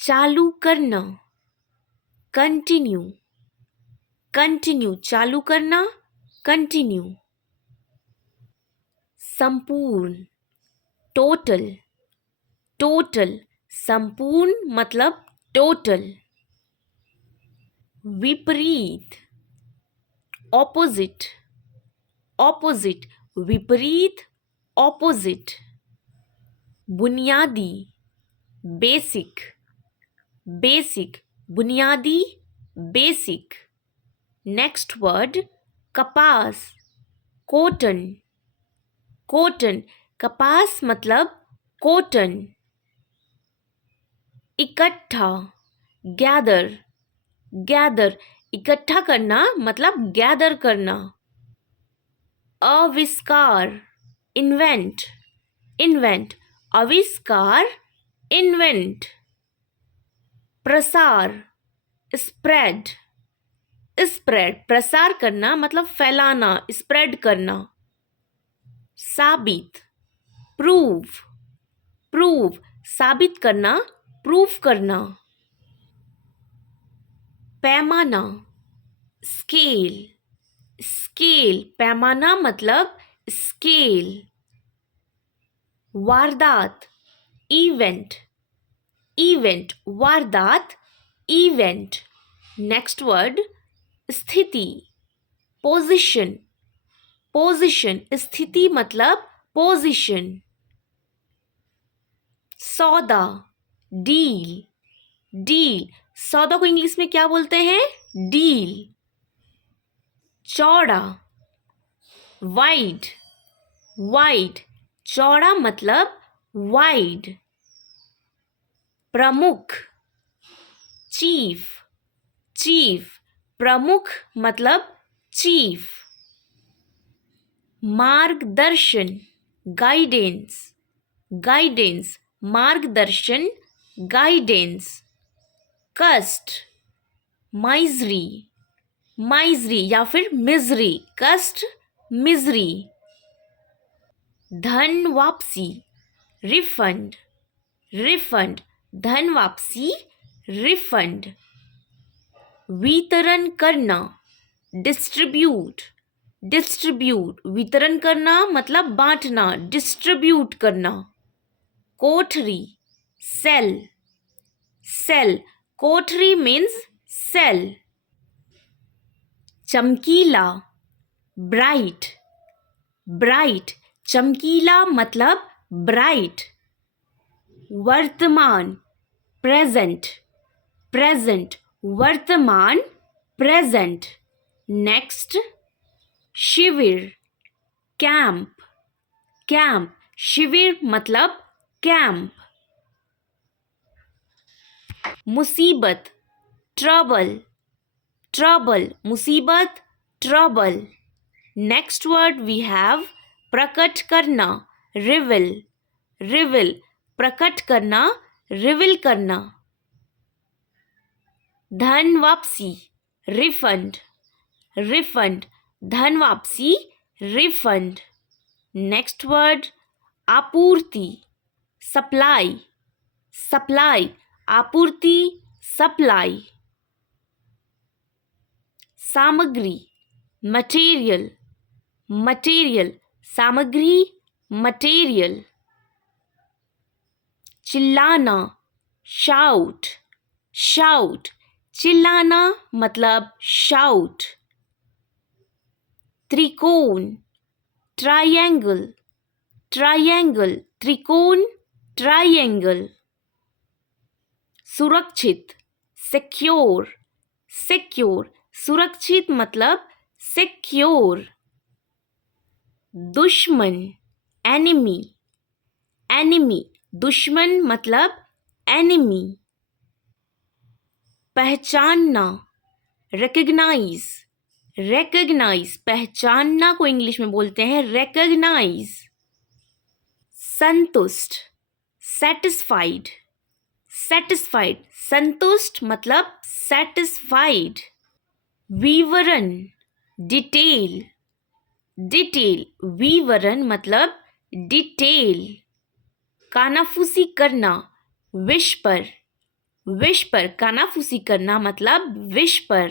चालू करना, continue, continue, चालू करना, कंटिन्यू। संपूर्ण, टोटल, टोटल, संपूर्ण मतलब टोटल। विपरीत, ऑपोजिट, ऑपोजिट, विपरीत, ऑपोजिट। बुनियादी, बेसिक, बेसिक, बुनियादी, बेसिक। नेक्स्ट वर्ड कपास, कॉटन, कॉटन, कपास मतलब कॉटन। इकट्ठा, गैदर, गैदर, इकट्ठा करना मतलब गैदर करना। आविष्कार, इन्वेंट, इन्वेंट, आविष्कार, इन्वेंट। प्रसार, स्प्रेड, स्प्रेड, प्रसार करना मतलब फैलाना, स्प्रेड करना। साबित, प्रूव, प्रूव, साबित करना, प्रूफ करना। पैमाना, स्केल, स्केल, पैमाना मतलब स्केल। वारदात, इवेंट, इवेंट, वारदात, इवेंट। नेक्स्ट वर्ड स्थिति, पोजीशन, पोजीशन, स्थिति मतलब पोजीशन। सौदा, डील, डील, सौदा को इंग्लिश में क्या बोलते हैं? डील। चौड़ा, वाइड, वाइड, चौड़ा मतलब वाइड। प्रमुख, चीफ, चीफ, प्रमुख मतलब चीफ। मार्गदर्शन, गाइडेंस, गाइडेंस, मार्गदर्शन, गाइडेंस। कष्ट, माइजरी, माइजरी या फिर मिजरी, कष्ट, मिजरी। धन वापसी, रिफंड, रिफंड, धन वापसी, रिफंड। वितरण करना, डिस्ट्रीब्यूट, डिस्ट्रीब्यूट, वितरण करना मतलब बांटना, डिस्ट्रीब्यूट करना। कोठरी, सेल, सेल, कोठरी मीन्स सेल। चमकीला, ब्राइट, ब्राइट, चमकीला मतलब ब्राइट। वर्तमान, प्रेजेंट, प्रेजेंट, वर्तमान, प्रेजेंट। नेक्स्ट शिविर, कैंप, कैंप, शिविर मतलब कैंप। मुसीबत, ट्रबल, ट्रबल, मुसीबत, trouble. Next word we have प्रकट करना, रिविल, रिविल, प्रकट करना, रिविल करना। धन वापसी, रिफंड, रिफंड, धन वापसी, रिफंड। नेक्स्ट वर्ड आपूर्ति, सप्लाई, सप्लाई, आपूर्ति, सप्लाई। सामग्री, मटेरियल, मटेरियल, सामग्री, मटेरियल। चिल्लाना, शाउट, शाउट, चिल्लाना मतलब शाउट। त्रिकोण, ट्रायंगल, ट्रायंगल, त्रिकोण, ट्रायंगल। सुरक्षित, सिक्योर, सिक्योर, सुरक्षित मतलब सिक्योर। दुश्मन, एनिमी, एनिमी, दुश्मन मतलब एनिमी। पहचानना, रिकग्नाइज, रिकग्नाइज, पहचानना को इंग्लिश में बोलते हैं रिकग्नाइज। संतुष्ट, सेटिस्फाइड, सेटिस्फाइड, संतुष्ट मतलब सेटिस्फाइड। विवरण, डिटेल, डिटेल, विवरण मतलब डिटेल। कानाफूसी करना, विस्पर, विश पर कानाफूसी करना मतलब विश पर।